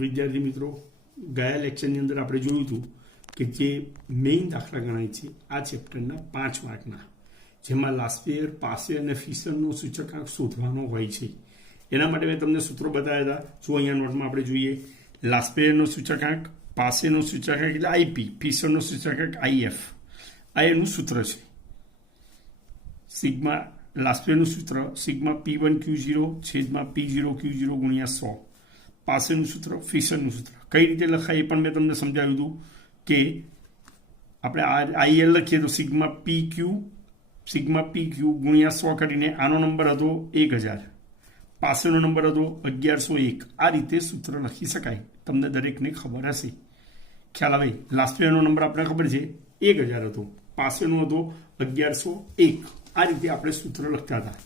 વિદ્યાર્થી મિત્રો, ગયા લેક્ચરની અંદર આપણે જોયું હતું કે જે મેઇન દાખલા ગણાય છે આ ચેપ્ટરના 5 માર્કના, જેમાં લાસ્પેયર, પાસે અને ફિશરનો સૂચકાંક શોધવાનો હોય છે. એના માટે મેં તમને સૂત્રો બતાવ્યા હતા. જો અહીંયા નોટમાં આપણે જોઈએ, લાસ્પેયરનો સૂચકાંક, પાસેનો સૂચકાંક એટલે આઈપી, ફિશરનો સૂચકાંક આઈએફ. આ એનું સૂત્ર છે. સિગ્મા લાસ્પેયરનું સૂત્ર સિગ્મા P1Q0 છેદમાં P0Q0 ગુણ્યા 100. પાસેનું સૂત્ર, ફિશરનું સૂત્ર કઈ રીતે લખાય એ પણ મેં તમને સમજાવ્યું હતું કે આપણે આઈએલ લખીએ તો સિગ્મા PQ ગુણ્યા 100 કરીને આનો નંબર હતો 1000, પાસેનો નંબર હતો 1101. આ રીતે સૂત્ર લખી શકાય, તમને દરેકને ખબર હશે. ખ્યાલ આવે? લાસ્પેયરનો નંબર આપણે ખબર છે 1000 હતો, પાસેનો હતો 1101. આ રીતે આપણે સૂત્ર લખતા હતા.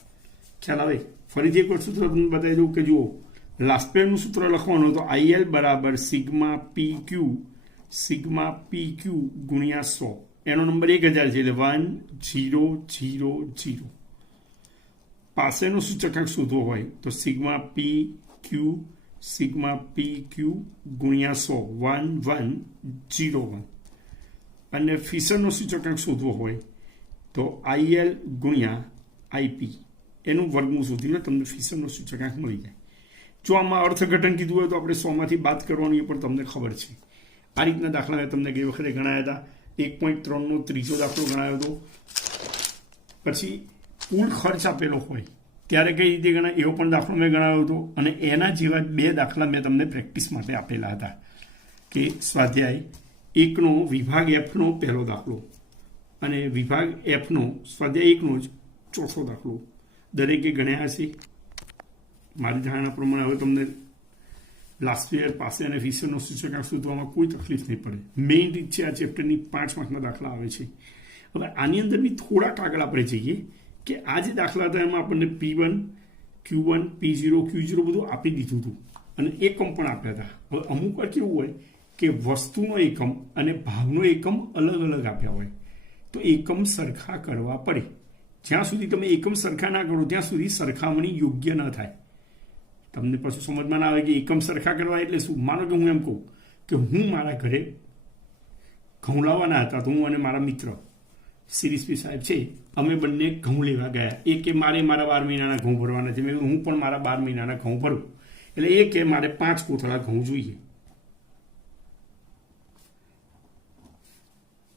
ખ્યાલ આવે? ફરીથી એકવાર સૂત્ર તમને બતાવી દઉં કે જુઓ, લાસ્પેયરનું સૂત્ર લખવાનું તો આઈએલ બરાબર સિગ્મા PQ ગુણ્યા 100. એનો નંબર 1000 છે એટલે 1000. પાસેનો સૂચકાંક શોધવો હોય તો સિગ્મા PQ ગુણ્યા 100 1101. અને ફિશરનો સૂચકાંક શોધવો હોય તો આઈએલ ગુણ્યા આઈપી એનું વર્ગમૂળ શોધીને તમને ફિશરનો સૂચકાંક મળી જાય. જો આમાં અર્થઘટન કીધું હોય તો આપણે 100માંથી બાદ કરવાનું એ પણ તમને ખબર છે. આ રીતના દાખલા મેં તમને ગઈ વખતે ગણાયા હતા. 1.3નો ત્રીજો દાખલો ગણાયો હતો. પછી કુલ ખર્ચ આપેલો હોય ત્યારે કઈ રીતે ગણાય એવો પણ દાખલો મેં ગણાવ્યો હતો. અને એના જેવા 2 દાખલા મેં તમને પ્રેક્ટિસ માટે આપેલા હતા કે સ્વાધ્યાય 1નો વિભાગ Fનો પહેલો દાખલો અને વિભાગ Fનો સ્વાધ્યાય 1નો જ ચોથો દાખલો દરેકે ગણ્યા હશે. મારી ધારણા પ્રમાણે હવે તમને લાસ્પેયર, પાસે અને ફિશરનો સૂચકાંક શોધવામાં કોઈ તકલીફ નહીં પડે. મેઇન રીત છે આ ચેપ્ટરની 5 માર્કના દાખલા આવે છે. હવે આની અંદર બી થોડાક આગળ આપણે જઈએ કે આ જે દાખલા હતા એમાં આપણને P1, Q1, P0, Q0 બધું આપી દીધું હતું અને એકમ પણ આપ્યા હતા. હવે અમુક વાર કેવું હોય કે વસ્તુનો એકમ અને ભાવનો એકમ અલગ અલગ આપ્યા હોય તો એકમ સરખા કરવા પડે. જ્યાં સુધી તમે એકમ સરખા ના કરો ત્યાં સુધી સરખામણી યોગ્ય ન થાય. તમને પાછું સમજમાં ના આવે કે એકમ સરખા કરવા એટલે શું. માનો કે હું એમ કહું કે હું મારા ઘરે ઘઉં લાવવાના હતા તો હું અને મારા મિત્ર સિરીસપી સાહેબ છે, અમે બંને ઘઉં લેવા ગયા. એ કે મારે મારા 12 મહિનાના ઘઉં ભરવાના છે. હું પણ મારા 12 મહિનાના ઘઉં ભરું. એટલે એ કે મારે 5 કોથળા ઘઉં જોઈએ.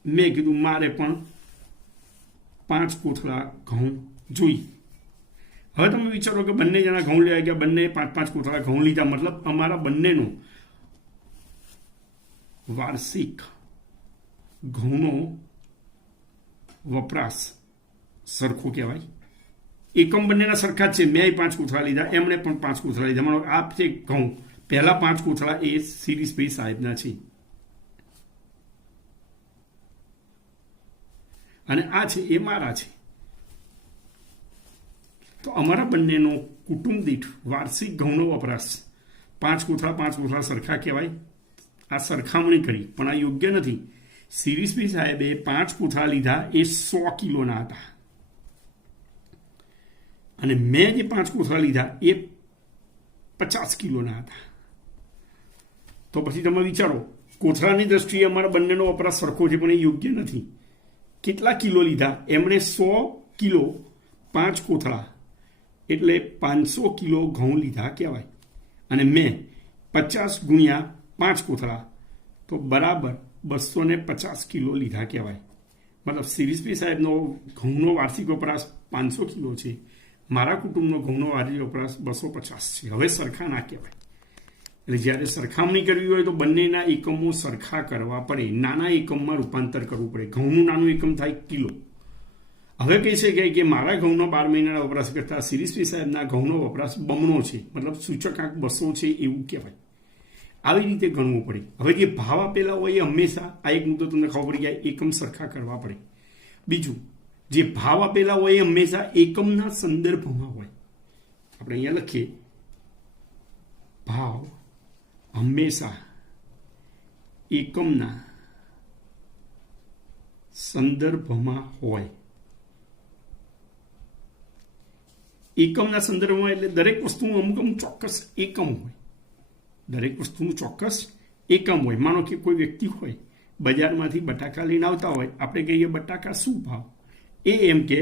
મેં કીધું મારે પણ 5 કોથળા ઘઉં જોઈએ. હવે તમે વિચારો કે બંને જણા ઘઉં લેવા ગયા, બંને 5 કોથળા ઘઉં લીધા, મતલબ અમારા બંનેનો વાર્ષિક ઘઉંનો વપરાશ સરખો કહેવાય. એકમ બંનેના સરખા જ છે. મેં 5 કોથળા લીધા, એમણે પણ 5 કોથળા લીધા. માનો આ છે ઘઉં, પહેલા 5 કોથળા એ સિરીસભાઈ સાહેબના છે અને આ છે એ મારા છે. તો અમારા બંનેનો કુટુંબ દીઠ વાર્ષિક ઘઉંનો વપરાશ 5 કોથળા સરખા કહેવાય. આ સરખામણી કરી પણ આ યોગ્ય નથી. સિરીસભાઈ સાહેબે 5 કોથળા લીધા એ 100 કિલોના હતા અને મેં જે 5 કોથળા લીધા એ 50 કિલોના હતા. તો પછી તમે વિચારો, કોથળાની દ્રષ્ટિએ અમારા બંનેનો વપરાશ સરખો છે પણ એ યોગ્ય નથી. કેટલા કિલો લીધા? એમણે 100 કિલો 5 કોથળા એટલે 500 કિલો ઘઉં લીધા કહેવાય. અને મેં 50 ગુણ્યા 5 કોથળા તો બરાબર 250 કિલો લીધા કહેવાય. મતલબ સિરીસભાઈ સાહેબનો ઘઉંનો વાર્ષિક વપરાશ 500 કિલો છે, મારા કુટુંબનો ઘઉંનો વાર્ષિક વપરાશ 250 છે. હવે સરખા ના કહેવાય. એટલે જ્યારે સરખામણી કરવી હોય તો બંનેના એકમો સરખા કરવા પડે. નાના એકમમાં રૂપાંતર કરવું પડે. ઘઉંનું નાનું એકમ થાય કિલો. હવે કહી શકાય કે મારા ઘઉંનો 12 મહિનાના વપરાશ કરતાં સિરીસભાઈ સાહેબના ઘઉંનો વપરાશ બમણો છે, મતલબ સૂચકાંક 200 છે એવું કહેવાય. આવી રીતે ગણવું પડે. હવે જે ભાવ આપેલા હોય એ હંમેશા, આ એક મુદ્દો તમને ખબર પડી જાય, એકમ સરખા કરવા પડે. બીજું, જે ભાવ આપેલા હોય એ હંમેશા એકમના સંદર્ભમાં હોય. આપણે અહીંયા લખીએ, ભાવ હંમેશા એકમના સંદર્ભમાં હોય. એકમના સંદર્ભમાં એટલે દરેક વસ્તુનું અમુક ચોક્કસ એકમ હોય. દરેક વસ્તુનું ચોક્કસ એકમ હોય. માનો કે કોઈ વ્યક્તિ હોય બજારમાંથી બટાકા લઈને આવતા હોય, આપણે કહીએ બટાકા શું ભાવ, એ એમ કે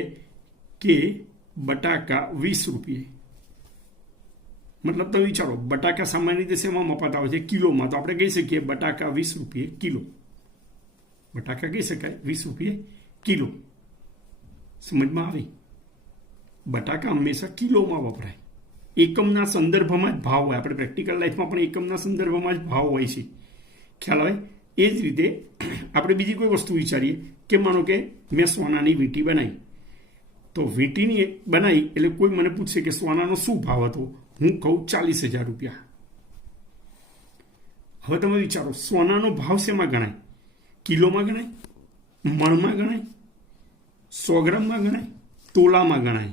બટાકા 20 રૂપિયે. મતલબ તમે વિચારો, બટાકા સામાન્ય રીતે શેમાં મપાતા હોય છે? કિલોમાં. તો આપણે કહી શકીએ બટાકા 20 રૂપિયે કિલો. બટાકા કહી શકાય 20 રૂપિયે કિલો. સમજમાં આવી? બટાકા હંમેશા કિલોમાં વપરાય, એકમના સંદર્ભમાં જ ભાવ હોય. આપણે પ્રેક્ટિકલ લાઈફમાં પણ એકમના સંદર્ભમાં જ ભાવ હોય છે, ખ્યાલ હોય? એ જ રીતે આપણે બીજી કોઈ વસ્તુ વિચારીએ કે માનો કે મેં સોનાની વીંટી બનાવી, તો વીંટીની બનાવી એટલે કોઈ મને પૂછશે કે સોનાનો શું ભાવ હતો, હું કહું 40,000 રૂપિયા. હવે તમે વિચારો, સોનાનો ભાવ શેમાં ગણાય? કિલોમાં ગણાય, મણમાં ગણાય, 100 ગ્રામમાં ગણાય, તોલામાં ગણાય.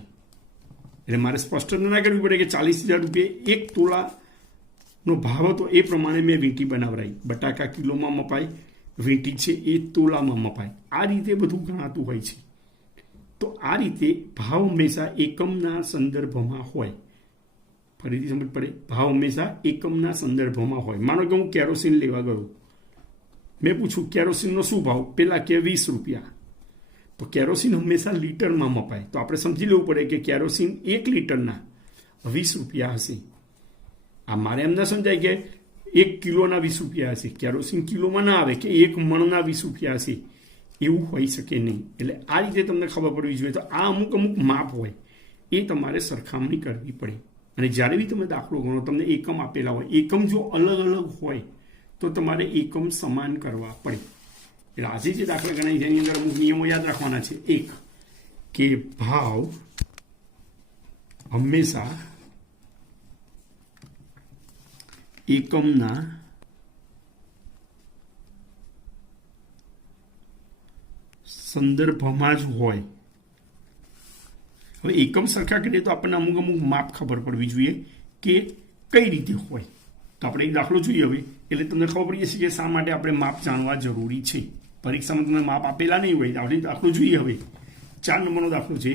એટલે મારે સ્પષ્ટ ના કરવી પડે કે 40,000 રૂપિયા એક તોલાનો ભાવ હતો, એ પ્રમાણે મેં વીંટી બનાવરાઈ. બટાકા કિલોમાં મપાય, વીંટી છે એ તોલામાં મપાય. આ રીતે બધું ગણાતું હોય છે. તો આ રીતે ભાવ હંમેશા એકમના સંદર્ભમાં હોય. ફરીથી સમજ પડે, ભાવ હંમેશા એકમના સંદર્ભમાં હોય. માનો કે હું કેરોસીન લેવા ગયો, મેં પૂછ્યું કેરોસીનનો શું ભાવ? પેલા કે 20 રૂપિયા. તો કેરોસીન હંમેશા લીટરમાં મપાય. તો આપણે સમજી લેવું પડે કે કેરોસીન 1 લીટરના 20 રૂપિયા હશે. આ મારે એમ ના સમજાય કે 1 કિલોના 20 રૂપિયા હશે. કેરોસીન કિલોમાં ના આવે કે 1 મણના 20 રૂપિયા હશે, એવું હોઈ શકે નહીં. એટલે આ રીતે તમને ખબર પડવી જોઈએ. તો આ અમુક માપ હોય, એ તમારે સરખામણી કરવી પડે. અને જ્યારે બી તમે દાખલો ગણો, તમને એકમ આપેલા હોય, એકમ જો અલગ અલગ હોય તો તમારે એકમ સમાન કરવા પડે. એટલે આજે જે દાખલા ગણાય છે એની અંદર અમુક નિયમો યાદ રાખવાના છે. એક, કે ભાવ હંમેશા એકમના સંદર્ભમાં જ હોય. હવે એકમ સરખા કરીએ તો આપણને અમુક માપ ખબર પડવી જોઈએ કે કઈ રીતે હોય. તો આપણે એક દાખલો જોઈએ હવે, એટલે તમને ખબર પડી જશે કે શા માટે આપણે માપ જાણવા જરૂરી છે. પરીક્ષામાં તમને માપ આપેલા નહીં હોય. આપણે દાખલો જોઈએ હવે. 4 નંબરનો દાખલો છે,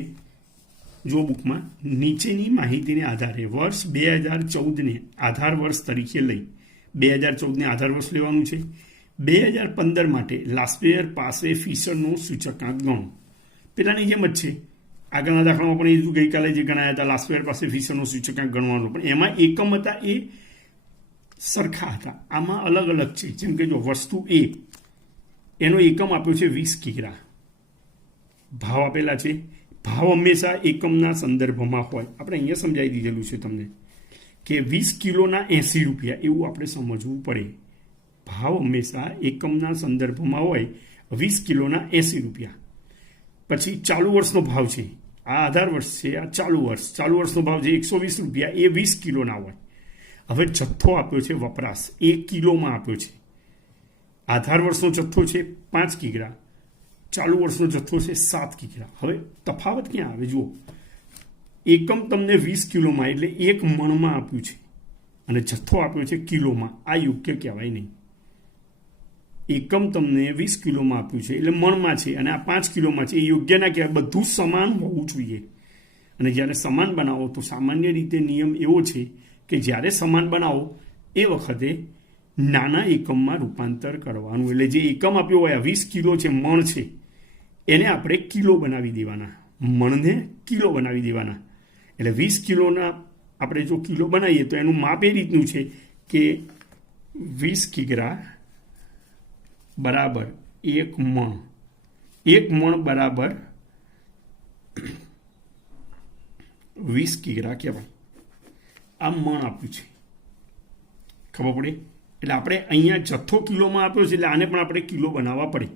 જો બુકમાં. નીચેની માહિતીને આધારે વર્ષ 2014ને આધાર વર્ષ તરીકે લઈ, 2014ને આધાર વર્ષ લેવાનું છે. 2015 માટે લાસ્પેયર પાસે ફિશરનો સૂચકાંક ગણો. પેલાની જેમ જ છે. આગળના દાખલામાં પણ એ જ ગઈકાલે જે ગણાયા હતા, લાસ્પેયર પાસે ફિશરનો સૂચકાંક ગણવાનો, પણ એમાં એકમ હતા એ સરખા હતા. આમાં અલગ અલગ છે. જેમ કે જો વસ્તુ એ, એનો એકમ આપ્યો છે 20 કિગ્રા. ભાવ આપેલા છે. ભાવ હંમેશા એકમના સંદર્ભમાં હોય. આપણે અહીંયા સમજાવી દીધેલું છે તમને કે 20 કિલોના 80 રૂપિયા, એવું આપણે સમજવું પડે. ભાવ હંમેશા એકમના સંદર્ભમાં હોય. 20 કિલોના 80 રૂપિયા. પછી ચાલુ વર્ષનો ભાવ છે, આ આધાર વર્ષ છે, આ ચાલુ વર્ષ. ચાલુ વર્ષનો ભાવ છે 120 રૂપિયા, એ 20 કિલોના હોય. હવે જથ્થો આપ્યો છે વપરાશ, એ કિલોમાં આપ્યો છે. આધાર વર્ષનો જથ્થો છે 5 કિગ્રા, ચાલુ વર્ષનો જથ્થો છે 7 કિગ્રા. હવે તફાવત ક્યાં આવે? જુઓ, એકમ તમને 20 કિલોમાં એટલે 1 મણમાં આપ્યું છે, અને જથ્થો આપ્યો છે કિલોમાં. આ યોગ્ય કહેવાય નહીં. એકમ તમને 20 કિલોમાં આપ્યું છે એટલે મણમાં છે, અને આ 5 કિલોમાં છે, એ યોગ્ય ના કહેવાય. બધું સમાન હોવું જોઈએ. અને જ્યારે સમાન બનાવો તો સામાન્ય રીતે નિયમ એવો છે કે જ્યારે સમાન બનાવો એ વખતે નાના એકમમાં રૂપાંતર કરવાનું. એટલે જે એકમ આપ્યો હોય, 20 કિલો છે, મણ છે, એને આપણે કિલો બનાવી દેવાના, મણને કિલો બનાવી દેવાના. એટલે 20 કિલોના આપણે જો કિલો બનાવીએ તો એનું માપ એ રીતનું છે કે 20 કિગ્રા બરાબર 1 મણ. 1 મણ બરાબર 20 કિગ્રા કહેવાય. આ મણ આપ્યું છે, ખબર પડે? એટલે આપણે અહીંયા જથ્થો કિલોમાં આપ્યો છે, એટલે આને પણ આપણે કિલો બનાવવા પડે.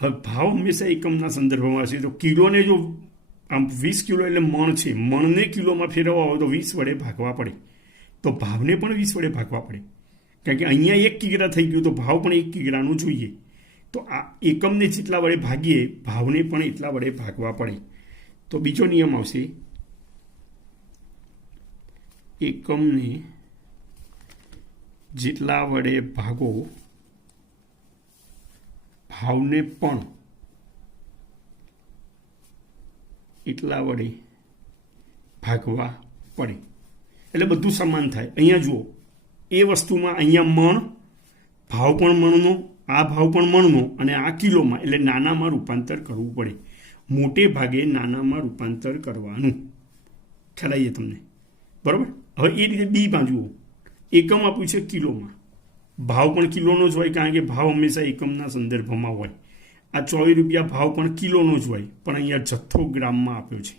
હવે ભાવ હંમેશા એકમના સંદર્ભમાં હશે. તો કિલોને જો આમ 20 કિલો એટલે મણ છે, મણને કિલોમાં ફેરવવા હોય તો 20 વડે ભાગવા પડે. તો ભાવને પણ 20 વડે ભાગવા પડે, કારણ કે અહીંયા 1 કિગ્રા થઈ ગયું, તો ભાવ પણ 1 કિગ્રાનું જોઈએ. તો આ એકમને જેટલા વડે ભાગીએ, ભાવને પણ એટલા વડે ભાગવા પડે. તો બીજો નિયમ આવશે, એકમને જેટલા વડે ભાગો, ભાવને પણ એટલા વડે ભાગવા પડે. એટલે બધું સમાન થાય. અહીંયા જુઓ, એ વસ્તુમાં અહીંયા મણ, ભાવ પણ મણનો, આ ભાવ પણ મણનો અને આ કિલોમાં, એટલે નાનામાં રૂપાંતર કરવું પડે. મોટે ભાગે નાનામાં રૂપાંતર કરવાનું. ખ્યાલ આવીએ તમને, બરાબર? હવે એ રીતે બીમાં જુઓ, એકમ આપ્યું છે કિલોમાં, ભાવ પણ કિલોનો જ હોય, કારણ કે ભાવ હંમેશા એકમના સંદર્ભમાં હોય. આ 24 રૂપિયા ભાવ પણ કિલોનો જ હોય, પણ અહીંયા જથ્થો ગ્રામમાં આપ્યો છે.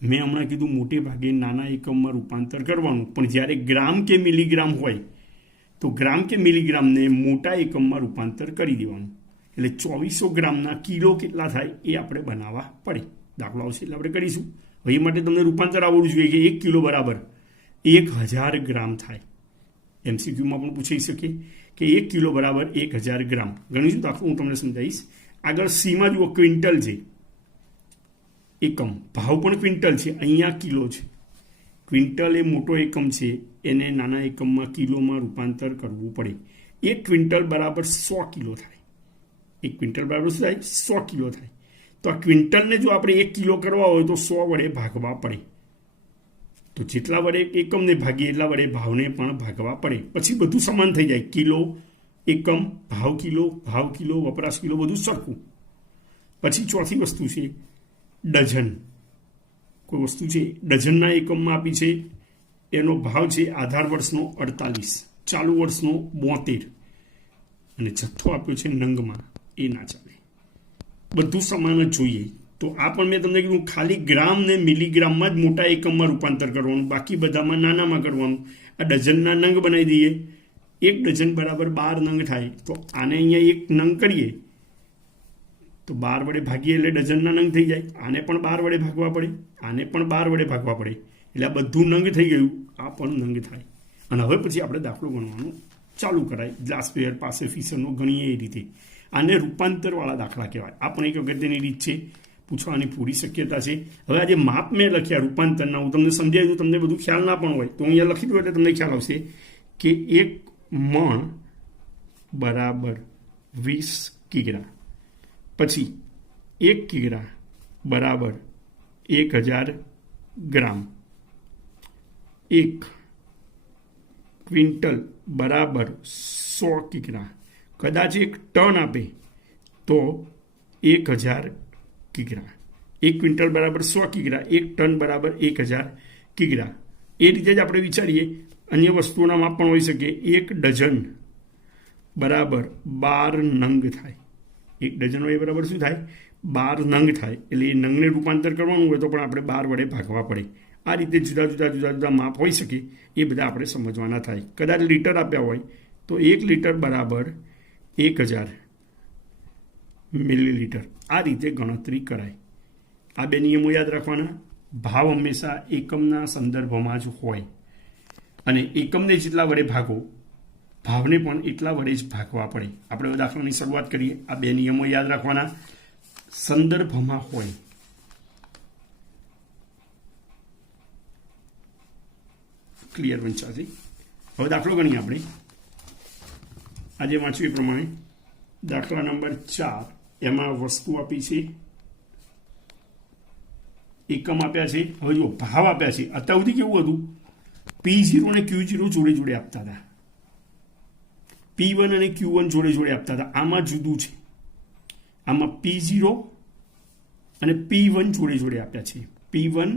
મેં હમણાં કીધું મોટે ભાગે નાના એકમમાં રૂપાંતર કરવાનું, પણ જ્યારે ગ્રામ કે મિલીગ્રામ હોય તો ગ્રામ કે મિલીગ્રામને મોટા એકમમાં રૂપાંતર કરી દેવાનું. એટલે 2400 ગ્રામના કિલો કેટલા થાય એ આપણે બનાવવા પડે. દાખલો આવશે એટલે આપણે કરીશું. હવે એ માટે તમને રૂપાંતર આવડવું જોઈએ કે 1 કિલો બરાબર 1000 ગ્રામ થાય. MCQમાં પણ પૂછી શકીએ કે 1 કિલો બરાબર 1000 ગ્રામ. ગણીશું દાખલો હું તમને સમજાવીશ. આગળ સીમાં જુઓ, ક્વિન્ટલ છે એકમ, ભાવ પણ ક્વિન્ટલ છે, અહીંયા કિલો છે. ક્વિન્ટલ એ મોટો એકમ છે, એને નાના એકમમાં કિલોમાં રૂપાંતર કરવું પડે. 1 ક્વિન્ટલ બરાબર 100 કિલો થાય. 1 ક્વિન્ટલ બરાબર શું થાય? 100 કિલો થાય. તો આ ક્વિન્ટલને જો આપણે 1 કિલો કરવા હોય તો 100 વડે ભાગવા પડે. તો જેટલા વડે એકમને ભાગીએ એટલા વડે ભાવને પણ ભાગવા પડે. પછી બધું સમાન થઈ જાય. કિલો, એકમ, ભાવ કિલો, વપરાશ કિલો, બધું સરખું. પછી ચોથી વસ્તુ છે ડઝન. કોઈ વસ્તુ છે ડઝનના એકમમાં આપી છે, એનો ભાવ છે આધાર વર્ષનો 48, ચાલુ વર્ષનો 72 અને જથ્થો આપ્યો છે નંગમાં, એ ના ચાલે. બધું સમાન જ જોઈએ. તો આ પણ મેં તમને કીધું, ખાલી ગ્રામ ને મિલીગ્રામમાં જ મોટા એકમમાં રૂપાંતર કરવાનું, બાકી બધામાં નાનામાં કરવાનું. આ ડઝનના નંગ બનાવી દઈએ. 1 ડઝન બરાબર 12 નંગ થાય. તો આને અહીંયા 1 નંગ કરીએ તો 12 વડે ભાગીએ એટલે ડઝનના નંગ થઈ જાય. આને પણ 12 વડે ભાગવા પડે, આને પણ 12 વડે ભાગવા પડે, એટલે આ બધું નંગ થઈ ગયું. આ પણ નંગ થાય. અને હવે પછી આપણે દાખલો ગણવાનું ચાલુ કરાય. ગ્લાસવેર પાસે ફિશરનો ગણીએ એ રીતે. આને રૂપાંતરવાળા દાખલા કહેવાય. આ પણ એક અગત્યની રીત છે, પૂછવાની પૂરી શક્યતા છે. હવે આ જે માપ મેં લખ્યા રૂપાંતરના, હું તમને સમજાવી દઉં, તમને બધું ખ્યાલ ના પણ હોય તો અહીંયા લખી દઉં એટલે તમને ખ્યાલ આવશે કે 1 મણ બરાબર 20 કિગ્રા. પછી 1 કિગ્રા બરાબર 1000 ગ્રામ. 1 ક્વિન્ટલ બરાબર 100 કિગ્રા. કદાચ 1 ટન આપે તો 1000 કિગ્રા. 1 ક્વિન્ટલ બરાબર 100 કિગ્રા, 1 ટન બરાબર 1000 કિગ્રા. એ રીતે જ આપણે વિચારીએ. અન્ય વસ્તુઓના માપ પણ હોઈ શકે. 1 ડઝન બરાબર 12 નંગ થાય. 1 ડઝન હોય બરાબર શું થાય? 12 નંગ થાય. એટલે એ નંગને રૂપાંતર કરવાનું હોય તો પણ આપણે 12 વડે ભાગવા પડે. આ રીતે જુદા જુદા માપ હોઈ શકે, એ બધા આપણે સમજવાના થાય. કદાચ લીટર આપ્યા હોય તો 1 લીટર બરાબર 1000 મિલીલીટર. આ રીતે ગણતરી કરાય. આ 2 નિયમો યાદ રાખવાના. ભાવ હંમેશા એકમના સંદર્ભમાં જ હોય, અને એકમને જેટલા વડે ભાગો, ભાવને પણ એટલા વડે જ ભાગવા પડે. આપણે દાખલાની શરૂઆત કરીએ. આ 2 નિયમો યાદ રાખવાના. સંદર્ભમાં હોય. ક્લિયર વંચાથી. હવે દાખલો ગણીએ આપણે. આજે વાંચ્યું એ પ્રમાણે દાખલા નંબર 4. એમાં વસ્તુ આપી છે, એકમ આપ્યા છે. હવે જો ભાવ આપ્યા છે. અત્યાર સુધી કેવું હતું? P0 અને Q0 જોડે જોડે આપતા હતા. P1 અને Q1 જોડે જોડે આપતા હતા. આમાં જુદું છે. આમાં P0 અને P1 જોડે જોડે આપ્યા છે. P1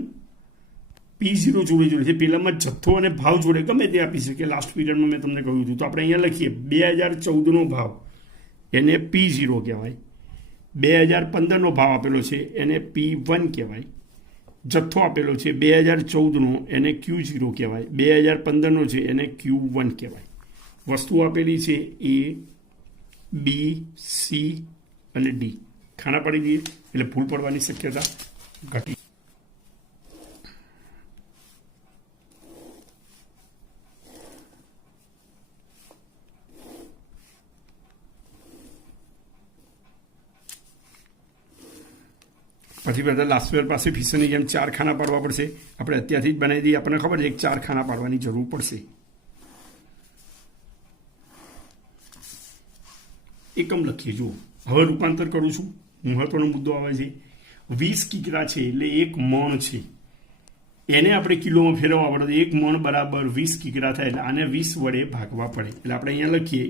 P0 જોડે જોડે છે. પહેલામાં જથ્થો અને ભાવ જોડે ગમે તે આપી શકે. લાસ્ટ પીરિયડમાં મેં તમને કહ્યું હતું. તો આપણે અહીંયા લખીએ 2014નો ભાવ, એને P0 કહેવાય. 2015નો ભાવ આપેલો છે, એને P1 કહેવાય. જથ્થો આપેલો છે 2014નો, એને Q0 કહેવાય. 2015નો છે, એને Q1 કહેવાય. વસ્તુ આપેલી છે A, B, C અને D. ખાના પાડી દઈએ એટલે ભૂલ પડવાની શક્યતા ઘટી. પછી બધા લાસ્ટવેર પાસે ફિશરની જેમ 4 ખાના પાડવા પડશે. આપણે અત્યારથી જ બનાવી દઈએ. આપણને ખબર છે કે 4 ખાના પાડવાની જરૂર પડશે. એકમ લખીએ. જુઓ, હવે રૂપાંતર કરું છું. મહત્વનો મુદ્દો આવે છે. 20 કિગ્રા છે એટલે 1 મણ છે. એને આપણે કિલોમાં ફેરવવા પડે તો 1 મણ બરાબર 20 કિગ્રા થાય, એટલે આને 20 વડે ભાગવા પડે. એટલે આપણે અહીંયા લખીએ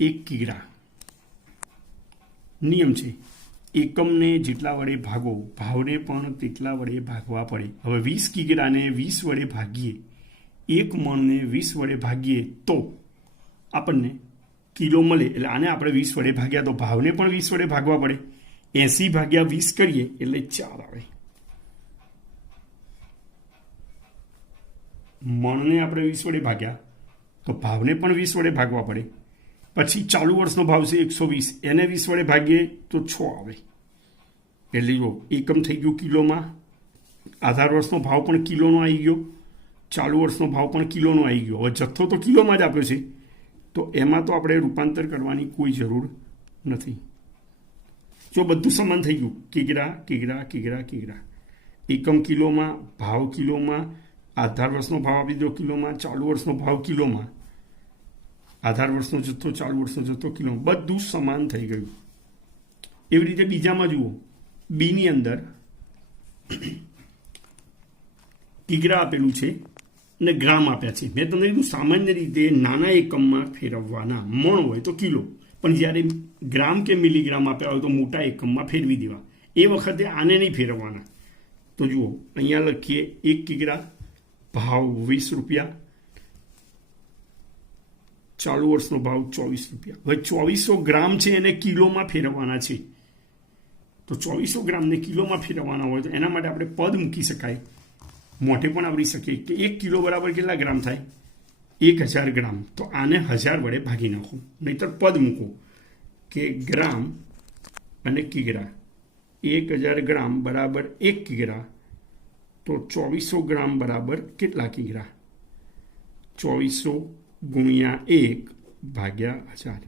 1 કિગ્રા. નિયમ છે એકમને જેટલા વડે ભાગો ભાવને પણ તેટલા વડે ભાગવા પડે. હવે 20 કિગ્રાને 20 વડે ભાગીએ, 1 મણને 20 વડે ભાગીએ તો આપણને કિલો મળે. એટલે આને આપણે 20 વડે ભાગ્યા તો ભાવને પણ 20 વડે ભાગવા પડે. 80 ભાગ્યા 20 કરીએ એટલે 4 આવે. મણને આપણે 20 વડે ભાગ્યા તો ભાવને પણ 20 વડે ભાગવા પડે. પછી ચાલુ વર્ષનો ભાવ છે 120, એને 20 વડે ભાગીએ તો 6 આવે. એટલે જો એકમ થઈ ગયું કિલોમાં, આધાર વર્ષનો ભાવ પણ કિલોનો આવી ગયો, ચાલુ વર્ષનો ભાવ પણ કિલોનો આવી ગયો. હવે જથ્થો તો કિલોમાં જ આપ્યો છે, તો એમાં તો આપણે રૂપાંતર કરવાની કોઈ જરૂર નથી. જો બધું સમાન થઈ ગયું, કિગ્રા કિગ્રા કિગ્રા કિગ્રા, એકમ કિલોમાં, ભાવ કિલોમાં, આધાર વર્ષનો ભાવ આપી દીધો કિલોમાં, ચાલુ વર્ષનો ભાવ કિલોમાં, આધાર વર્ષનો જથ્થો, ચાલુ વર્ષનો જથ્થો કિલોમાં, બધું સમાન થઈ ગયું. એવી રીતે બીજામાં જુઓ, બીની અંદર કિગ્રા આપેલું છે અને ગ્રામ આપ્યા છે. મેં તમને કીધું સામાન્ય રીતે નાના એકમમાં ફેરવવાના, મણ હોય તો કિલો, પણ જ્યારે ગ્રામ કે મિલીગ્રામ આપ્યા હોય તો મોટા એકમમાં ફેરવી દેવા. એ વખતે આને નહીં ફેરવવાના. તો જુઓ અહીંયા લખીએ 1 કિગ્રા, ભાવ 20 રૂપિયા, ચાલુ વર્ષનો ભાવ 24 રૂપિયા. હવે 2400 ગ્રામ છે એને કિલોમાં ફેરવવાના છે. તો 2400 ગ્રામને કિલોમાં ફેરવવાના હોય તો એના માટે આપણે પદ મૂકી શકાય, મોઢે પણ આવરી શકીએ કે 1 કિલો બરાબર કેટલા ગ્રામ થાય? 1000 ગ્રામ. તો આને 1000 વડે ભાગી નાખો, નહીતર પદ મૂકો કે ગ્રામ અને કિગ્રા. 1000 ગ્રામ બરાબર 1 કિગ્રા, તો 2400 ગ્રામ બરાબર કેટલા કિગ્રા? 2400 ગુણ્યા 1 ભાગ્યા 1000,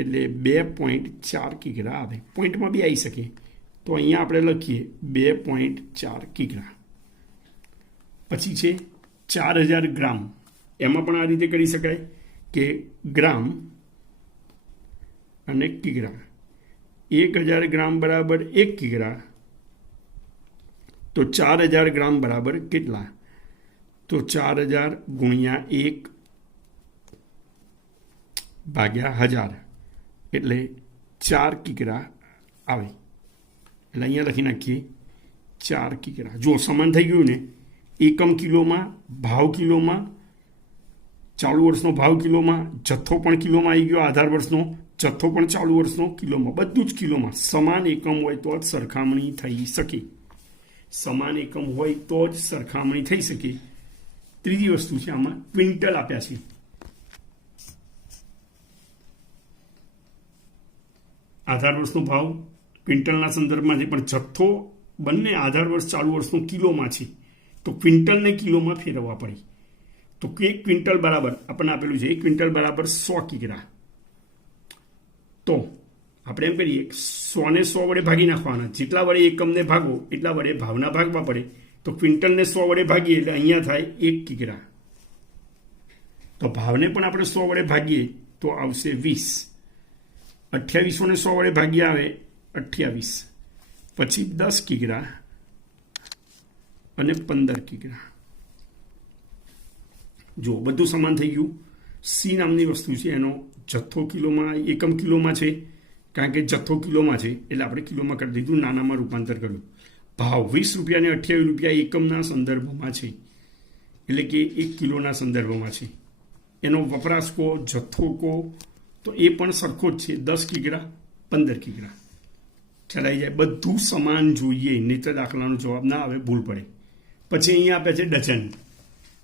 એટલે 2.4 કિગ્રા આવે. પોઈન્ટમાં બી આવી શકે, તો અહીંયા આપણે લખીએ 2.4 કિગ્રા. પછી છે 4000 ગ્રામ. એમાં પણ આ રીતે કરી શકાય કે ગ્રામ અને કિગ્રા. 1000 ગ્રામ બરાબર 1 કિગ્રા, તો 4000 ગ્રામ બરાબર કેટલા? તો 4000 ગુણ્યા 1 ભાગ્યા 1000, એટલે 4 કિગ્રા આવે. એટલે અહીંયા લખી નાખીએ 4 કિગ્રા. જો સમાન થઈ ગયું ને, એકમ કિલોમાં, ભાવ કિલોમાં, ચાલુ વર્ષનો ભાવ કિલોમાં, જથ્થો પણ કિલોમાં આવી ગયો, આધાર વર્ષનો જથ્થો પણ ચાલુ વર્ષનો કિલોમાં, બધું જ કિલોમાં. સમાન એકમ હોય તો જ સરખામણી થઈ શકે. સમાન એકમ હોય તો જ સરખામણી થઈ શકે. ત્રીજી વસ્તુ છે, આમાં ક્વિન્ટલ આપ્યા છે. આધાર વર્ષનો ભાવ ક્વિન્ટલના સંદર્ભમાં છે, પણ જથ્થો બંને આધાર વર્ષ ચાલુ વર્ષનો કિલોમાં છે, તો ક્વિન્ટલને કિલોમાં ફેરવવા પડે. તો 1 ક્વિન્ટલ બરાબર આપણને આપેલું છે 1 ક્વિન્ટલ બરાબર 100 કિગ્રા. તો આપણે એમ કરીએ 100 ને 100 વડે ભાગી નાખવાના. જેટલા વડે એકમને ભાગો એટલા વડે ભાવના ભાગવા પડે. તો ક્વિન્ટલને 100 વડે ભાગીએ એટલે અહીંયા થાય 1 કિગ્રા. તો ભાવને પણ આપણે 100 વડે ભાગીએ તો આવશે 20. 2800 ને 100 વડે ભાગી આવે 28. પછી 10 કિગ્રા અને 15 કિગ્રા. જો બધું સમાન થઈ ગયું. સી નામની વસ્તુ છે, એનો જથ્થો કિલોમાં, એકમ કિલોમાં છે, કારણ કે જથ્થો કિલોમાં છે એટલે આપણે કિલોમાં કરી દીધું, નાનામાં રૂપાંતર કર્યું. ભાવ 20 રૂપિયા અને 28 રૂપિયા એકમના સંદર્ભમાં છે, એટલે કે 1 કિલોના સંદર્ભમાં છે. એનો વપરાશ કહો, જથ્થો કહો, તો એ પણ સરખો જ છે, 10 કિગ્રા 15 કિગ્રા. ચલાઈ જાય. બધું સમાન જોઈએ, નહીં તો દાખલાનો જવાબ ના આવે, ભૂલ પડે. પછી અહીંયા આપ્યા છે ડઝન.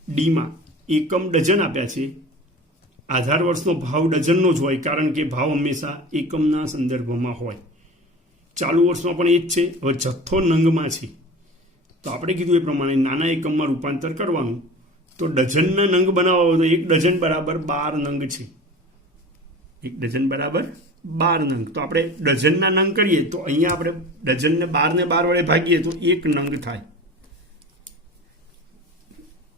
ડીમાં એકમ ડઝન આપ્યા છે. આધાર વર્ષનો ભાવ ડઝનનો જ હોય, કારણ કે ભાવ હંમેશા એકમના સંદર્ભમાં હોય. ચાલુ વર્ષમાં પણ એ જ છે. હવે જથ્થો નંગમાં છે, તો આપણે કીધું એ પ્રમાણે નાના એકમમાં રૂપાંતર કરવાનું. તો ડઝનના નંગ બનાવવા હોય તો 1 ડઝન બરાબર 12 નંગ છે. 1 ડઝન બરાબર 12 નંગ. તો આપણે ડઝનના નંગ કરીએ તો અહીંયા આપણે ડઝનને 12 ને 12 વડે ભાગીએ તો 1 નંગ થાય.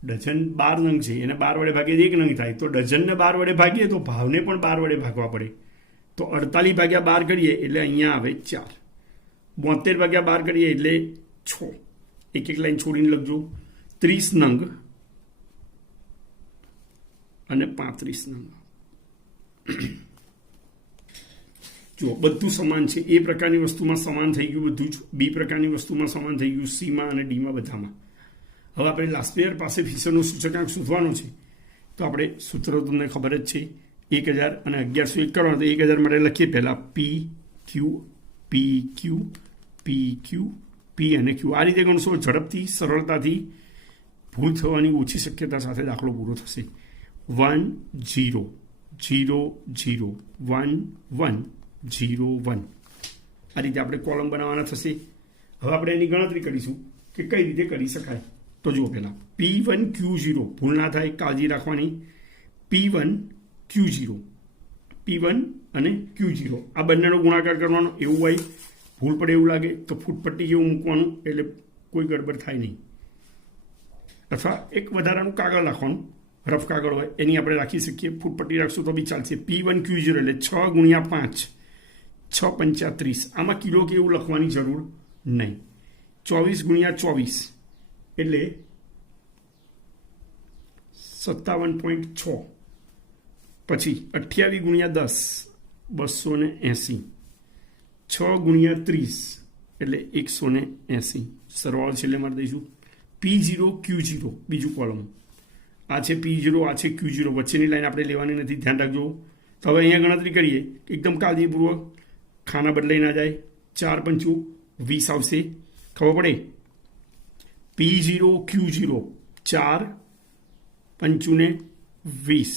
ડઝન 12 નંગ છે, એને 12 વડે ભાગીએ 1 નંગ થાય. તો ડઝનને 12 વડે ભાગીએ તો ભાવને પણ 12 વડે ભાગવા પડે. તો 48 ભાગ્યા 12 કરીએ એટલે અહીંયા આવે 4. 72 ભાગ્યા 12 કરીએ એટલે 6. એક એક લાઈન છોડીને લખજો 30 નંગ અને 35 નંગ. જો બધું સમાન છે. એ પ્રકારની વસ્તુમાં સમાન થઈ ગયું બધું જ. બી પ્રકારની વસ્તુમાં સમાન થઈ ગયું સીમાં અને ડીમાં બધામાં. હવે આપણે લાસ્પેયર પાસે ફિશરનો સૂચકાંક શોધવાનો છે. તો આપણે સૂત્ર તમને ખબર જ છે. 1000 અને 1101 કરવાનો. તો 1000 માટે લખીએ પહેલાં પી ક્યુ પી ક્યુ પી ક્યુ પી અને ક્યુ. આ રીતે ગણશો ઝડપથી સરળતાથી ભૂલ થવાની ઓછી શક્યતા સાથે દાખલો પૂરો થશે. 1 0 0 0 1 1 0 1. આ રીતે આપણે કોલમ બનાવવાના થશે. હવે આપણે એની ગણતરી કરીશું કે કઈ રીતે કરી શકાય. તો જુઓ પહેલાં P1 Q0 ભૂલ ના થાય કાળજી રાખવાની. P1 Q0 P1 અને Q0 આ બંનેનો ગુણાકાર કરવાનો. એવું હોય ભૂલ પડે એવું લાગે તો ફૂટપટ્ટી જેવું મૂકવાનું એટલે કોઈ ગડબડ થાય નહીં. અથવા એક વધારાનું કાગળ રાખવાનું રફ કાગળ હોય એની આપણે રાખી શકીએ. ફૂટપટ્ટી રાખશું તો બી ચાલશે. P1 Q0 એટલે 6 ગુણ્યા 5 6 પંચા 30. આમાં કિલો કે એવું લખવાની જરૂર નહીં. 24 ગુણ્યા 24 એટલે 57.6. પછી 28 ગુણ્યા 10 280. 6 ગુણ્યા 30 એટલે 180. સરવાળો છેલ્લે મારી દઈશું. P0 Q0 બીજું કોલમ. આ છે P0 આ છે Q0. વચ્ચેની લાઈન આપણે લેવાની નથી ધ્યાન રાખજો. તો હવે અહીંયા ગણતરી કરીએ એકદમ કાળજીપૂર્વક. ખાના બદલાઈ ના જાય. 4 પંચું 20 આવશે. ખબર પડે. P0 Q0 4 પંચુને 20.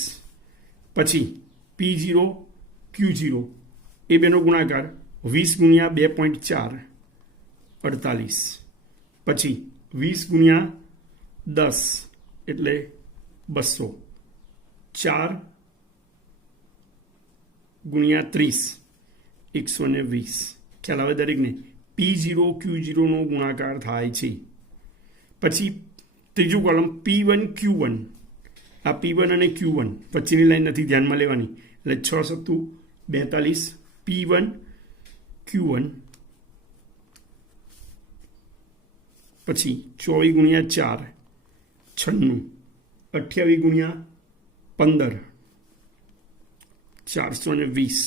પછી P0 Q0 એ બેનો ગુણાકાર 20 ગુણ્યા 2.4 48. પછી 20 ગુણ્યા 10 એટલે 200. 4 ગુણ્યા 30 120. ખ્યાલ આવે દરેકને. P0 Q0 નો ગુણાકાર થાય છે. પછી ત્રીજું કોલમ P1 Q1. આ P1 અને Q1 વચ્ચેની લાઈન નથી ધ્યાનમાં લેવાની. એટલે 6 સત્તુ 42 P1 Q1. પછી 24 ગુણ્યા 4 96. 28 ગુણ્યા 15 420.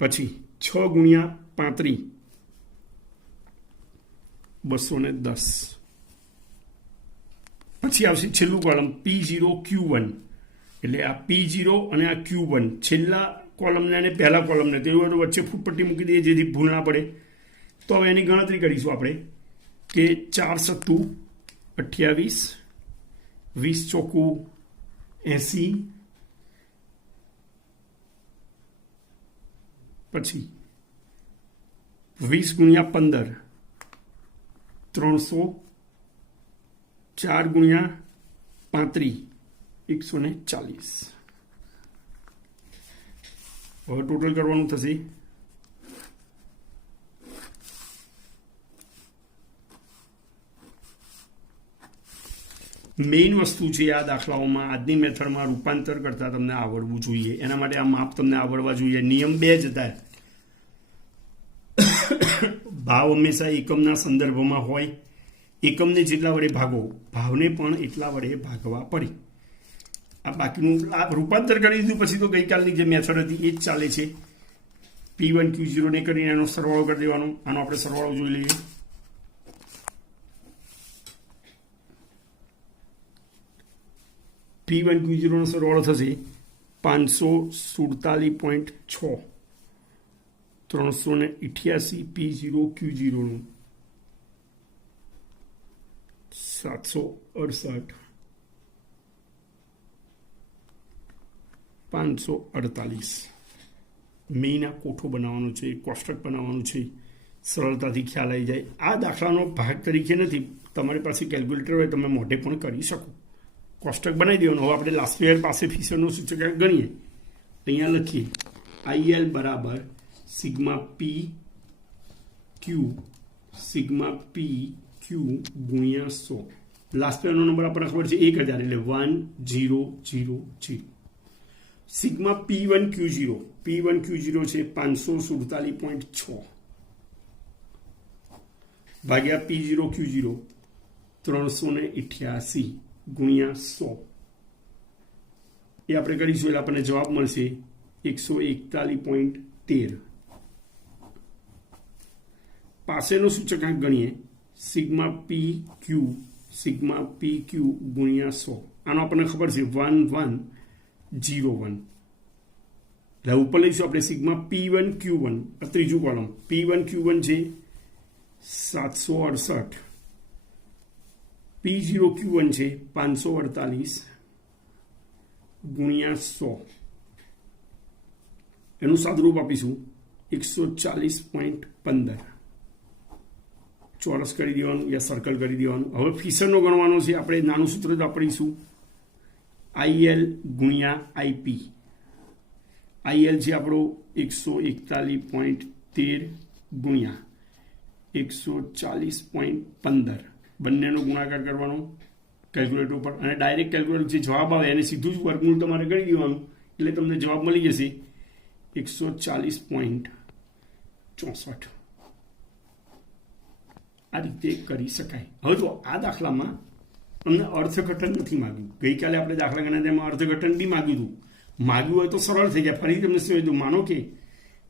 પછી 6 ગુણ્યા 35 210. પછી આવશે છેલ્લું કોલમ P0 Q1. એટલે આ P0 અને આ Q1 છેલ્લા કોલમને અને પહેલા કોલમને તો એવું વચ્ચે ફૂટપટ્ટી મૂકી દઈએ જેથી ભૂલ ના પડે. તો હવે એની ગણતરી કરીશું આપણે કે 4 સત્તુ 28 20 ચોખ્ખું 80. પછી 20 ગુણ્યા 15 300. 4 ગુણ્યા 35 140. હવે ટોટલ કરવાનું થશે મેઇન વસ્તુ છે આ દાખલાઓમાં આજની મેથડમાં રૂપાંતર કરતા તમને આવડવું જોઈએ. એના માટે આ માપ તમને આવડવા જોઈએ. નિયમ 2 જ હતા. ભાવ હંમેશા એકમના સંદર્ભમાં હોય. એકમને જેટલા વડે ભાગો ભાવને પણ એટલા વડે ભાગવા પડે. આ બાકીનું રૂપાંતર કરી દીધું પછી તો ગઈકાલની જે મેથડ હતી એ જ ચાલે છે. P1 Q0 ને કરીને એનો સરવાળો કરી દેવાનો. આનો આપણે સરવાળો જોઈ લઈએ. P1 Q0 નો સરવાળો થશે 547.6 388 P0 Q0 નું 768 548. મેઇન આ કોઠો બનાવવાનો છે, કોષ્ટક બનાવવાનું છે, સરળતાથી ખ્યાલ આવી જાય. આ દાખલાનો ભાગ તરીકે નથી. તમારી પાસે કેલ્ક્યુલેટર હોય તમે મોઢે પણ કરી શકો. કોષ્ટક બનાવી દેવાનું. હવે આપણે લાસ્પેયર પાસે ફિશરનો સૂચકાંક ગણીએ. અહીંયા લખીએ IL બરાબર સિગ્મા પી ક્યુ ગુણ્યા 100. લાસ્પેયરનો નંબર આપણને ખબર છે 1000 એટલે 1000. સિગ્મા P1 Q0 છે 547.6. ભાગ્યા P0 Q0 388 ગુણ્યા 100 એ આપણે કરીશું એટલે આપણને જવાબ મળશે 141.13. પાસેનો સૂચકાંક ગણીએ સિગ્મા PQ ગુણ્યા 100. આનો આપણને ખબર છે 1101. એટલે ઉપર લઈશું આપણે સિગ્મા P1 Q1 ત્રીજું કોલમ P1 Q1 છે 768, P0 Q1 છે 548 ગુણ્યા 100. એનું સાદુરૂપ આપીશું 140.15. ચોરસ કરી દેવાનું યા સર્કલ કરી દેવાનું. હવે ફીસરનો ગણવાનો છે. આપણે નાનું સૂત્ર વાપરીશું IL ગુણ્યા IP. IL છે આપણો 141.13 ગુણ્યા 140.15. બંનેનો ગુણાકાર કરવાનો કેલ્ક્યુલેટર ઉપર અને ડાયરેક્ટ કેલ્ક્યુલેટર જે જવાબ આવે એને સીધું જ વર્ગમૂળ તમારે ગણી દેવાનું એટલે તમને જવાબ મળી જશે 140.64. આ રીતે કરી શકાય. હવે જો આ દાખલામાં અમને અર્થઘટન નથી માગ્યું. ગઈકાલે આપણે દાખલા ગણ્યા તેમાં અર્થઘટન બી માગ્યું હતું. માગ્યું હોય તો સરળ થઈ જાય. ફરી તમને શું કીધું, માનો કે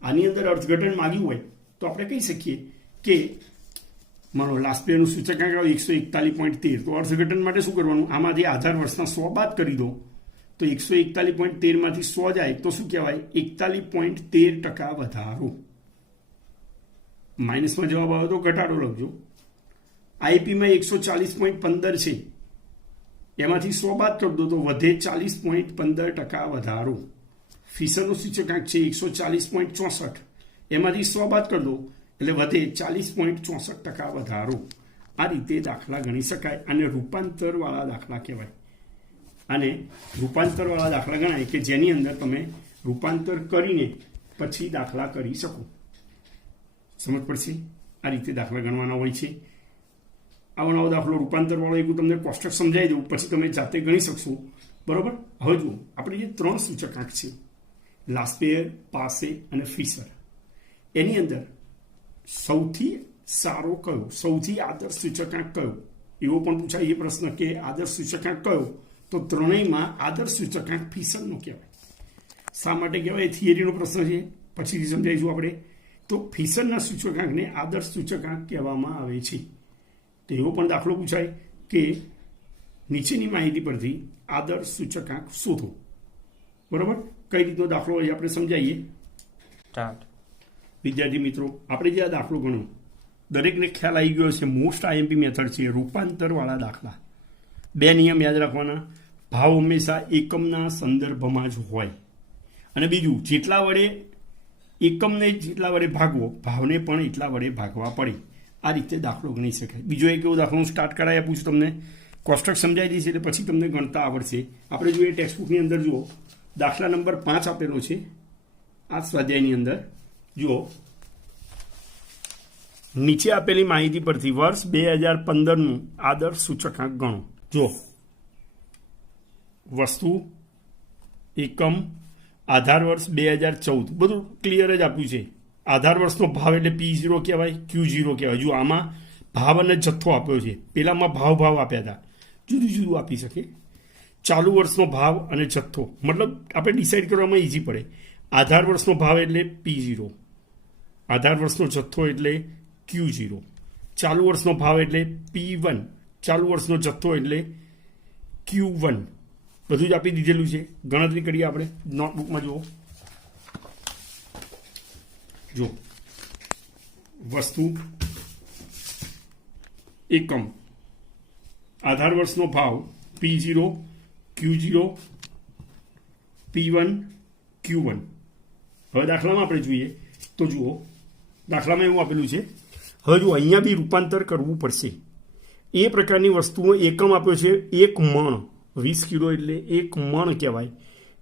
આની અંદર અર્થઘટન માગ્યું હોય તો આપણે કહી શકીએ કે માનો લાસ્ટ પેનું સૂચકાંક આવે 141.13. તો અર્થઘટન માટે શું કરવાનું, આમાંથી આધાર વર્ષના 100 બાદ કરી દો તો 141.13 માંથી 100 જાય તો શું કહેવાય 41.13% વધારો. માઇનસમાં જવાબ આવે તો ઘટાડો લખજો. આઈપીમાં 140.15 છે એમાંથી 100 બાદ કરી દો તો વધે 40.15% વધારો. ફિશરનો સૂચકાંક છે 140.64 એમાંથી 100 બાદ કરી દો એટલે વધે 40.64% વધારો. આ રીતે દાખલા ગણી શકાય. અને રૂપાંતરવાળા દાખલા કહેવાય. અને રૂપાંતરવાળા દાખલા ગણાય કે જેની અંદર તમે રૂપાંતર કરીને પછી દાખલા કરી શકો. સમજ પડશે? આ રીતે દાખલા ગણવાના હોય છે. આવો નવો દાખલો રૂપાંતરવાળો એક તમને કોષ્ટક સમજાવી દઉં પછી તમે જાતે ગણી શકશો. બરોબર? હવે જુઓ, આપણે જે 3 સૂચકાંક છે લાસ્પેયર, પાસે અને ફિશર, એની અંદર સૌથી સારો કયો, સૌથી આદર્શ સૂચકાંક કયો એવો પણ પૂછાય એ પ્રશ્ન કે આદર્શ સૂચકાંક કયો, તો ત્રણેયમાં આદર્શ સૂચકાંક ફિશરનો કહેવાય. શા માટે કહેવાય? થિયરીનો પ્રશ્ન છે, પછીથી સમજાવીશું આપણે. તો ફિશરના સૂચકાંકને આદર્શ સૂચકાંક કહેવામાં આવે છે. તો એવો પણ દાખલો પૂછાય કે નીચેની માહિતી પરથી આદર્શ સૂચકાંક શોધો. બરોબર? કઈ રીતનો દાખલો હોય આપણે સમજાવીએ. વિદ્યાર્થી મિત્રો, આપણે જે આ દાખલો ગણ્યો દરેકને ખ્યાલ આવી ગયો છે. મોસ્ટ આઈએમપી મેથડ છે રૂપાંતરવાળા દાખલા. 2 નિયમ યાદ રાખવાના. ભાવ હંમેશા એકમના સંદર્ભમાં જ હોય. અને બીજું, જેટલા વડે એકમને જેટલા વડે ભાગવો, ભાવને પણ એટલા વડે ભાગવા પડે. આ રીતે દાખલો ગણી શકાય. બીજો એક એવો દાખલો હું સ્ટાર્ટ કરાવી આપું છું તમને. કોષ્ટક સમજાવી દઈશ એટલે પછી તમને ગણતા આવડશે. આપણે જોઈએ ટેક્સ્ટબુકની અંદર જુઓ, દાખલા નંબર 5 આપેલો છે આ સ્વાધ્યાયની અંદર. જુઓ, નીચે આપેલી માહિતી પરથી વર્ષ 2015નું આદર્શ સૂચકાંક ગણો. જુઓ, વસ્તુ, એકમ, આધાર વર્ષ 2014 બધું ક્લિયર જ આપ્યું છે. આધાર વર્ષનો ભાવ એટલે P0 કહેવાય, Q0 કહેવાય. જો આમાં ભાવ અને જથ્થો આપ્યો છે, પેલામાં ભાવ આપ્યા હતા, જુદું જુદું આપી શકે. ચાલુ વર્ષનો ભાવ અને જથ્થો મતલબ આપણે ડિસાઇડ કરવામાં ઇઝી પડે. આધાર વર્ષનો ભાવ એટલે P0, આધાર વર્ષનો જથ્થો એટલે Q0, ચાલુ વર્ષનો ભાવ એટલે P1, ચાલુ વર્ષનો જથ્થો એટલે Q1. બધું જ આપી દીધેલું છે. ગણતરી કરીએ આપણે નોટબુકમાં. જો વસ્તુ, એકમ, આધાર વર્ષનો ભાવ P0, Q0, P1, Q1. હવે દાખલામાં આપણે જોઈએ તો જુઓ, દાખલામાં એવું આપેલું છે. હવે જો અહીંયા બી રૂપાંતર કરવું પડશે. એ પ્રકારની વસ્તુઓ એકમ આપ્યો છે 1 મણ, 20 કિલો એટલે 1 મણ કહેવાય.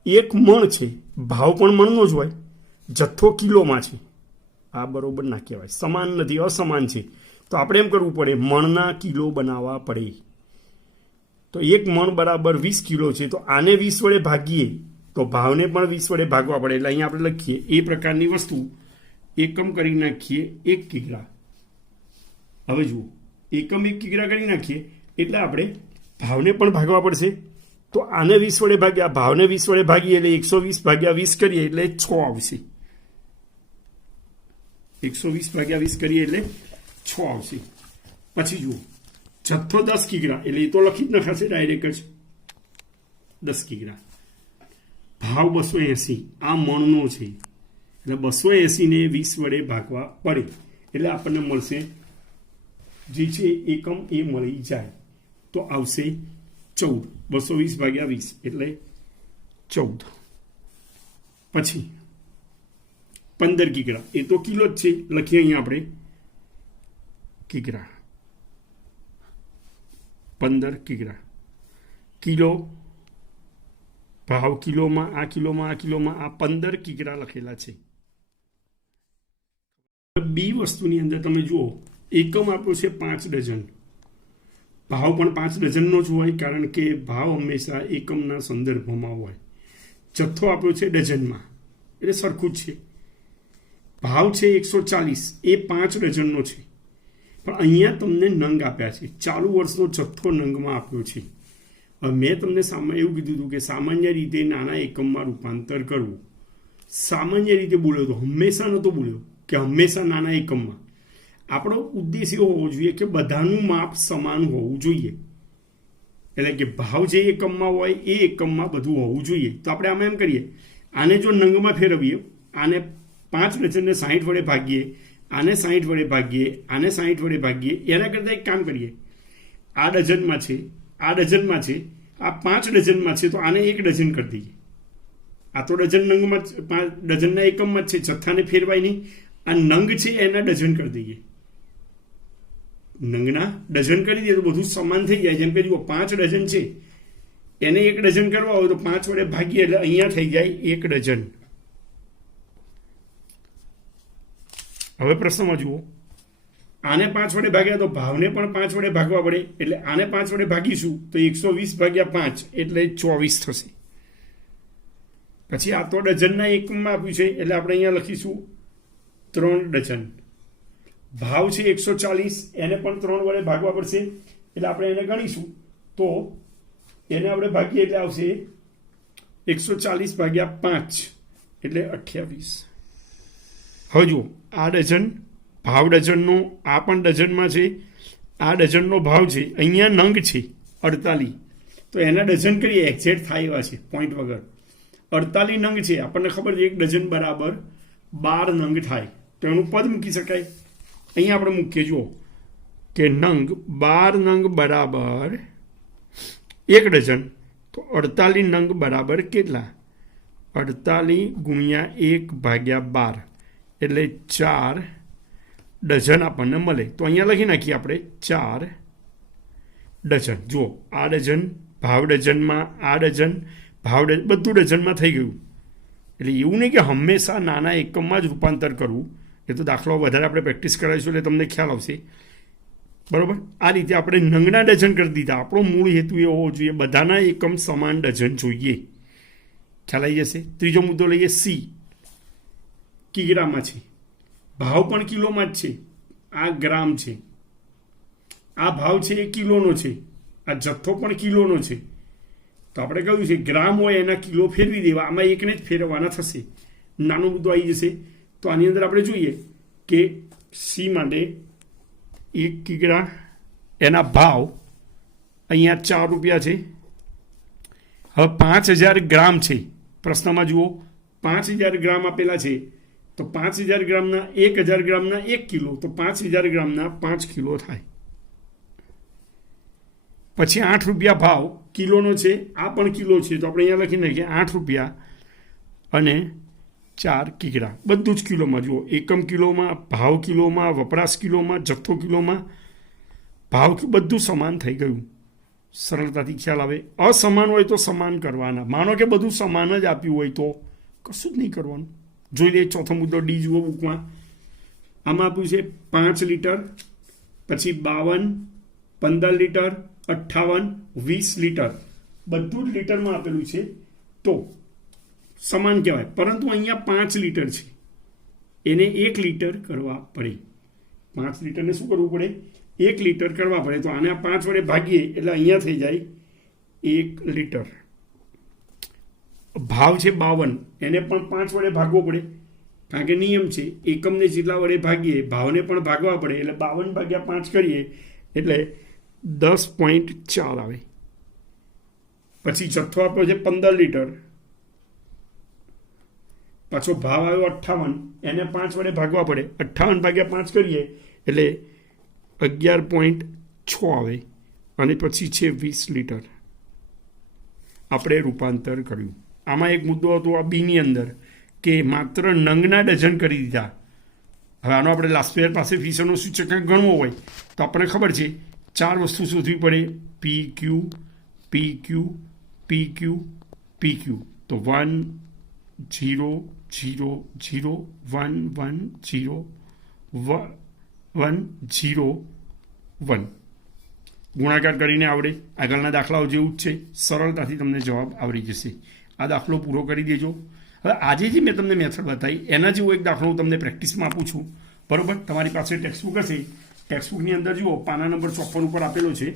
1 મણ છે, ભાવ પણ મણનો જ હોય, જથ્થો કિલોમાં છે. આ બરોબર ના કહેવાય, સમાન નથી, અસમાન છે. તો આપણે એમ કરવું પડે, મણના કિલો બનાવવા પડે. તો 1 મણ બરાબર 20 કિલો છે, તો આને 20 વડે ભાગીએ તો ભાવને પણ 20 વડે ભાગવા પડે. એટલે અહીંયા આપણે લખીએ એ પ્રકારની વસ્તુ એકમ કરી નાખીએ 1 કિગ્રા. હવે જુઓ એકમ 1 કિગ્રા કરી નાખીએ એટલે આપણે ભાવને પણ ભાગવા પડશે. તો આને 20 વડે ભાગ્યા, ભાવને 20 વડે ભાગીએ એટલે 120 ભાગ્યા 20 કરીએ એટલે 6 આવશે. 120 ભાગ્યા 20 કરીએ એટલે 6 આવશે. પછી જુઓ જથ્થો 10 કિગ્રા એટલે એ તો લખી જ નખાશે ડાયરેક્ટ જ 10 કિગ્રા. ભાવ 280, આ મણનો છે એટલે 280 ને 20 વડે ભાગવા પડે એટલે આપણને મળશે જે છે એકમ એ મળી જાય. તો આવશે 14. 220 ભાગ્યા 20 એટલે 14. પછી 15 કિગ્રા એ તો કિલો જ છે, લખીએ અહીંયા આપણે કિગ્રા. 15 કિગ્રા કિલો, ભાવ કિલોમાં, આ કિલોમાં, આ કિલોમાં, આ 15 કિગ્રા લખેલા છે. બી વસ્તુની અંદર તમે જુઓ એકમ આપ્યો છે 5 ડઝન, ભાવ પણ 5 ડઝનનો જ હોય કારણ કે ભાવ હંમેશા એકમના સંદર્ભમાં હોય. જથ્થો આપ્યો છે ડઝનમાં એટલે સરખું જ છે. ભાવ છે 140 એ 5 ડઝનનો છે, પણ અહીંયા તમને નંગ આપ્યા છે. ચાલુ વર્ષનો જથ્થો નંગમાં આપ્યો છે. હવે મેં તમને એવું કીધું હતું કે સામાન્ય રીતે નાના એકમમાં રૂપાંતર કરવું. સામાન્ય રીતે બોલ્યો તો, હંમેશા નહોતો બોલ્યો કે હંમેશા નાના એકમમાં. આપણો ઉદ્દેશ એવો હોવો જોઈએ કે બધાનું માપ સમાન હોવું જોઈએ. એટલે કે ભાવ જે એકમમાં હોય એ એકમમાં બધું હોવું જોઈએ. તો આપણે આમાં એમ કરીએ, આને જો નંગમાં ફેરવીએ, આને 5 ડઝનને 60 વડે ભાગીએ, આને 60 વડે ભાગીએ, આને 60 વડે ભાગીએ. એના કરતાં એક કામ કરીએ, આ ડઝનમાં છે, આ ડઝનમાં છે, આ 5 ડઝનમાં છે, તો આને 1 ડઝન કરી દઈએ. આ તો ડઝન નંગમાં 5 ડઝનના એકમમાં જ છે, જથ્થાને ફેરવાય નહીં. આ નંગ છે એના ડઝન કરી દઈએ. નંગના ડઝન કરી દઈએ તો બધું સમાન થઈ જાય. જેમ કે જુઓ 5 ડઝન છે, એને 1 ડઝન કરવા હોય તો 5 વડે ભાગીએ એટલે અહીંયા થઈ જાય 1 ડઝન. હવે પ્રશ્નમાં જુઓ, આને 5 વડે ભાગ્યા તો ભાવને પણ 5 વડે ભાગવા પડે એટલે આને 5 વડે ભાગીશું તો 120 ભાગ્યા 5 એટલે 24 થશે. પછી આ તો ડઝનના એકમમાં આપ્યું છે એટલે આપણે અહીંયા લખીશું 3 ડઝન. ભાવ છે 140, એને પણ 3 વડે ભાગવા પડશે એટલે આપણે એને ગણીશું તો એને આપણે ભાગીએ એટલે આવશે 140 ભાગ્યા 5 એટલે 28. હવે જુઓ આ ડઝન, ભાવ ડઝનનો, આ પણ ડઝનમાં છે, આ ડઝનનો ભાવ છે, અહીંયા નંગ છે 48, તો એના ડઝન કરીએ એક્ઝેક્ટ થાય એવા છે પોઈન્ટ વગર. 48 નંગ છે, આપણને ખબર છે 1 ડઝન બરાબર 12 નંગ થાય, તો એનું પદ મૂકી શકાય. અહીંયા આપણે મૂકીએ જુઓ કે નંગ 12 નંગ બરાબર 1 ડઝન, તો 48 નંગ બરાબર કેટલા? 48 ગુણ્યા 1 ભાગ્યા 12 એટલે 4 ડઝન આપણને મળે. તો અહીંયા લખી નાખીએ આપણે 4 ડઝન. જુઓ આ ડઝન, ભાવ ડઝનમાં, આ ડઝન, ભાવ બધું ડઝનમાં થઈ ગયું. એટલે એવું નહીં કે હંમેશા નાના એકમમાં જ રૂપાંતર કરવું. એ તો દાખલો વધારે આપણે પ્રેક્ટિસ કરાવીશું એટલે તમને ખ્યાલ આવશે. બરાબર, આ રીતે આપણે નંગના ડઝન કરી દીધા. આપણો મૂળ હેતુ એ હોવો જોઈએ બધાના એકમ સમાન ડઝન જોઈએ. ખ્યાલ આવી જશે. ત્રીજો મુદ્દો લઈએ, સી કિગ્રામાં છે, ભાવ પણ કિલોમાં જ છે, આ ગ્રામ છે, આ ભાવ છે એ કિલોનો છે, આ જથ્થો પણ કિલોનો છે. તો આપણે કહ્યું છે ગ્રામ હોય એના કિલો ફેરવી દેવા, આમાં એકને જ ફેરવવાના થશે. નાનો મુદ્દો આવી જશે. તો આની અંદર આપણે જોઈએ કે સી માટે 1 કિગ્રા, એના ભાવ અહીંયા 4 રૂપિયા છે. હવે 5000 ગ્રામ છે. પ્રશ્નમાં જુઓ 5000 ગ્રામ આપેલા છે, તો 5000 ગ્રામના 1000 ગ્રામના 1 કિલો, તો 5000 ગ્રામના 5 કિલો થાય. પછી 8 રૂપિયા ભાવ કિલોનો છે, આ પણ કિલો છે, તો આપણે અહીંયા લખી નાખીએ 8 રૂપિયા અને 4 કિગ્રા. બધું જ કિલોમાં. જુઓ એકમ કિલોમાં, ભાવ કિલોમાં, વપરાશ કિલોમાં, જથ્થો કિલોમાં, ભાવ બધું સમાન થઈ ગયું. સરળતાથી ખ્યાલ આવે. અસમાન હોય તો સમાન કરવાના. માનો કે બધું સમાન જ આપ્યું હોય તો કશું જ નહીં કરવાનું. જોઈ લે ચોથો મુદ્દો ડી જુઓ બુકમાં. આમાં આપ્યું છે 5 લીટર, પછી 52, 15 લીટર, 58, 20 લીટર, બધું જ લીટરમાં આપેલું છે તો સમાન કહેવાય. પરંતુ અહીંયા 5 લીટર છે, એને 1 લીટર કરવા પડે. 5 લીટરને શું કરવું પડે? 1 લીટર કરવા પડે. તો આને 5 વડે ભાગીએ એટલે અહીંયા થઈ જાય 1 લીટર. ભાવ છે 52, એને પણ 5 વડે ભાગવો પડે, કારણ કે નિયમ છે એકમને જેટલા વડે ભાગીએ ભાવને પણ ભાગવા પડે. એટલે 52 ભાગ્યા 5 કરીએ એટલે 10.4 આવે. પછી જથ્થો આપ્યો છે 15 લીટર, પાછો ભાવ આવ્યો 58, એને 5 વડે ભાગવા પડે. 58 ભાગ્યા 5 કરીએ એટલે 11.6 આવે. અને પછી છે 20 લીટર. આપણે રૂપાંતર કર્યું. આમાં એક મુદ્દો હતો આ બીની અંદર કે માત્ર નંગના ડઝન કરી દીધા. હવે આનો આપણે લાસ્ટવેર પાસે ફિશરનો સૂચકાંક ગણવો હોય તો આપણને ખબર છે 4 વસ્તુ શોધવી પડે: પી ક્યુ, પી ક્યુ, પી ક્યુ, પી ક્યુ. તો 1 0 0 0 1 1 0 1 0 1. ગુણાકાર કરીને આવડે. આગળના દાખલાઓ જેવું જ છે, સરળતાથી તમને જવાબ આવડી જશે. આ દાખલો પૂરો કરી દેજો. હવે આજે જે મેં તમને મેથડ બતાવી એના જેવો એક દાખલો હું તમને પ્રેક્ટિસમાં આપું છું, બરાબર? તમારી પાસે ટેક્સ્ટબુક હશે, ટેક્સ્ટબુકની અંદર જુઓ પાના નંબર 54 ઉપર આપેલો છે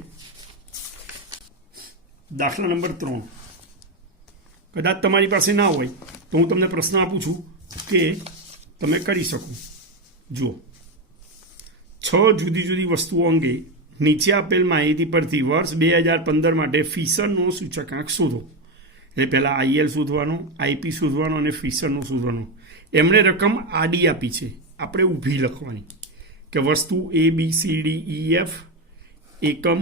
દાખલા નંબર 3. કદાચ તમારી પાસે ના હોય તો હું તમને પ્રશ્ન આપું છું કે તમે કરી શકો. જુઓ, 6 જુદી જુદી વસ્તુઓ અંગે નીચે આપેલ માહિતી પરથી વર્ષ 2015 માટે ફિશરનો સૂચકાંક શોધો. એટલે પહેલાં આઈએલ શોધવાનો, આઈપી શોધવાનો અને ફિશરનો શોધવાનો. એમણે રકમ આડી આપી છે, આપણે ઊભી લખવાની કે વસ્તુ ABCDEF એકમ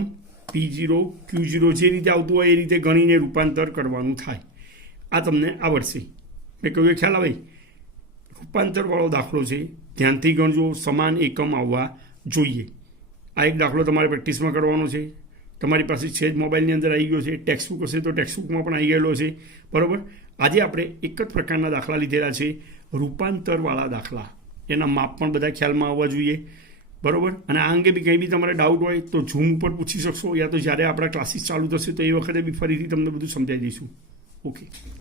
P0 Q0 જે રીતે આવતું હોય એ રીતે ગણીને રૂપાંતર કરવાનું થાય. આ તમને આવડશે. મેં કહ્યું એ ખ્યાલ આવે. રૂપાંતરવાળો દાખલો છે, ધ્યાનથી ગણજો, સમાન એકમ આવવા જોઈએ. આ એક દાખલો તમારે પ્રેક્ટિસમાં કરવાનો છે. તમારી પાસે છે જ, મોબાઈલની અંદર આવી ગયો છે. ટેક્સ્ટબુક હશે તો ટેક્સ્ટબુકમાં પણ આવી ગયેલો છે, બરાબર? આજે આપણે એક જ પ્રકારના દાખલા લીધેલા છે, રૂપાંતરવાળા દાખલા. એના માપ પણ બધા ખ્યાલમાં આવવા જોઈએ, બરાબર? અને આ અંગે બી કંઈ બી તમારે ડાઉટ હોય તો ઝૂમ ઉપર પૂછી શકશો, યા તો જ્યારે આપણા ક્લાસીસ ચાલુ થશે તો એ વખતે બી ફરીથી તમને બધું સમજાવી દઈશું. ઓકે.